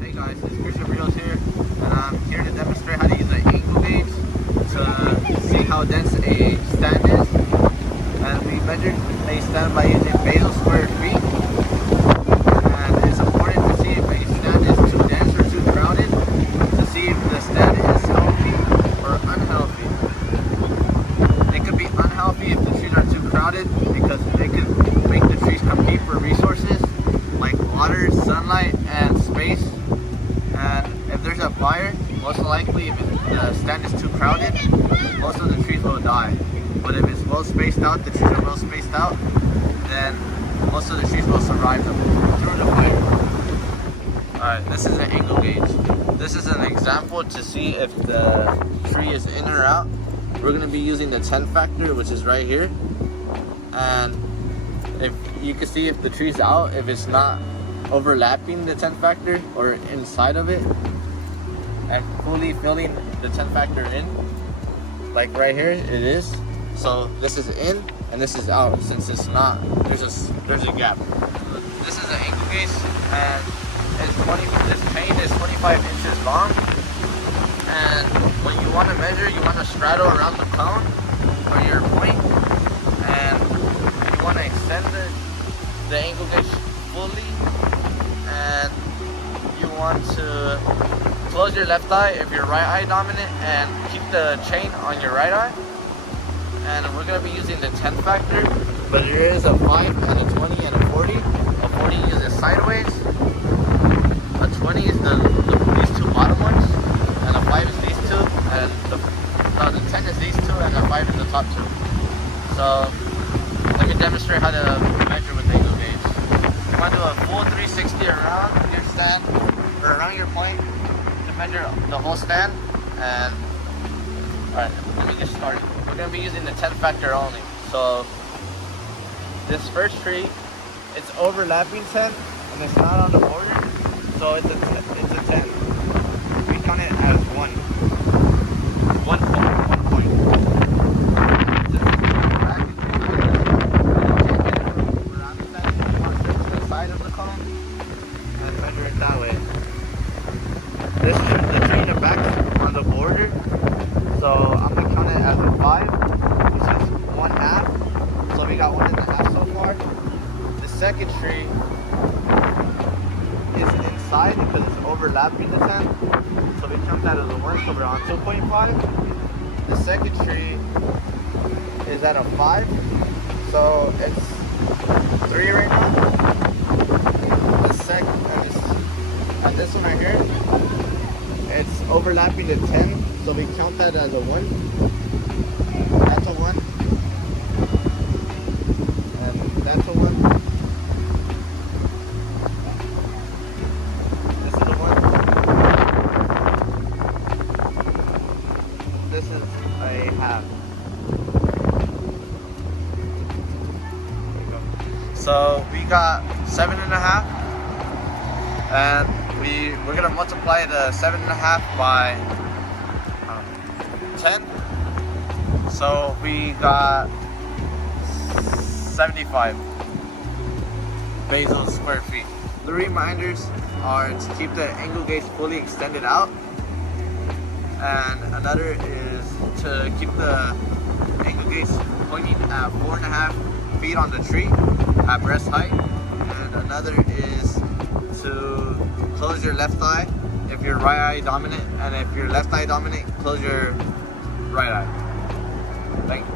Hey guys, it's Christian Rios here, and I'm here to demonstrate how to use an angle gauge to see how dense a stand is. And we measured a stand by using basal squared feet. And it's important to see if a stand is too dense or too crowded to see if the stand is healthy or unhealthy. It could be unhealthy if the trees are too crowded because it could make the trees compete for resources like water, sunlight, and space. And if there's a fire, most likely if the stand is too crowded, most of the trees will die. But if it's well spaced out, the trees are well spaced out, then most of the trees will survive through the fire. Alright, this is an angle gauge. This is an example to see if the tree is in or out. We're going to be using the 10 factor, which is right here. And if you can see if the tree's out, if it's not overlapping the 10 factor or inside of it, and fully filling the 10 factor in, like right here it is. So this is in and this is out, since it's not, there's a gap. This is an angle gauge, and this chain is 25 inches long. And when you want to measure, you want to straddle around the cone or your point, and you want to extend the angle gauge fully, and you want to close your left eye if you're right eye dominant and keep the chain on your right eye. And we're going to be using the 10 factor, but there is a 5 and a 20 and a 40. A 40 uses sideways, a 20 is these two bottom ones, and a 5 is these two, and the 10 is these two, and the 5 is the top two. So let me demonstrate how to measure with angle gauge. You want to do a full 360 around your stand, or around your point, to measure the whole stand. And alright, let me get started. We're going to be using the 10 factor only. So this first tree, it's overlapping 10 and it's not on the border, so it's a 10. We count it as one point. This is the back. Where I'm standing, you want to the side of the cone and measure it that way. The tree in the back on the border, so I'm going to count it as a 5, which is 1/2. So we got 1.5 so far. The second tree is inside because it's overlapping the 10. So we count that as a 1, so we're on 2.5. The second tree is at a 5. So it's 3 right now. The second, and this one right here, it's overlapping the 10. So we count that as a 1. That's a 1. And that's a 1. This is a 1. This is a half. There we go. So we got 7.5. And we're gonna multiply the 7.5 by 10. So we got 75 basal square feet. The reminders are to keep the angle gauge fully extended out, and another is to keep the angle gauge pointing at 4.5 feet on the tree at breast height, and another is to close your left eye if you're right eye dominant, and if you're left eye dominant, close your right eye. Thank you.